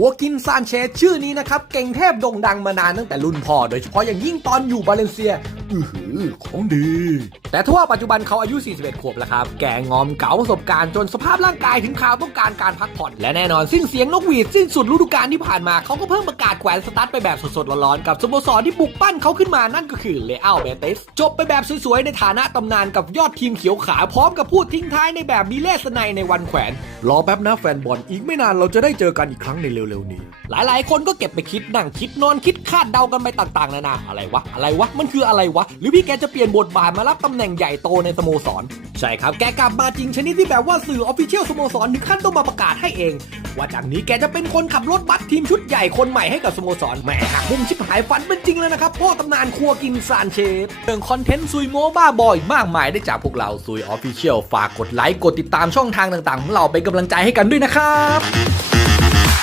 หัวกินซานเชสชื่อนี้นะครับ เก่งเทพโด่งดังมานานตั้งแต่รุ่นพ่อ โดยเฉพาะอย่างยิ่งตอนอยู่บาเลนเซีย อือหือ ของดี แต่ถ้าว่าปัจจุบันเขาอายุ 41 ขวบแล้วครับ แก่งอมเก๋าประสบการณ์จนสภาพร่างกายถึงข่าวต้องการการพักผ่อน และแน่นอนสิ้นเสียงนกหวีดสิ้นสุดฤดูกาลที่ผ่านมาเขาก็เพิ่งประกาศแขวนสตาร์ทไปแบบสดๆร้อนๆกับสโมสรที่ปลุกปั้นเขาขึ้นมานั่นก็คือเลอัลเบเตสจบไปแบบสวยๆในฐานะตำนานกับยอดทีมเขียวขาพร้อมกับพูดทิ้งท้ายในแบบมีเลสไนในวันแขวนรอแป๊บนะแฟนบอลอีกไม่นานเราจะได้เจอกันอีกครั้งในเร็วๆนี้ หลายๆ คนก็เก็บไปคิดนั่งคิดนอนคิดคาดเดากันไปต่างๆนานาอะไรวะ อะไรวะ มันคืออะไรวะ หรือพี่แกจะเปลี่ยนบทบาทมารับตำแหน่งใหญ่โตในสโมสร ใช่ครับแกกลับมาจริงชนิดที่แบบว่าสื่อออฟฟิเชียลสโมสรถึงขั้นต้องมาประกาศให้เอง ว่าจากนี้แกจะเป็นคนขับรถบัสทีมชุดใหญ่คนใหม่ให้กับสโมสรแหมหักมุมชิบหายฝันเป็นจริงเลยนะครับพ่อตำนานครัวกินซานเชฟเรื่องคอนเทนต์ซุยโมบ้าบอยมากมายได้จากพวกเราซุยออฟฟิเชียลฝากกดไลค์กดติดตามช่องทางต่างๆของเราเป็นกำลังใจให้กันด้วยนะครับ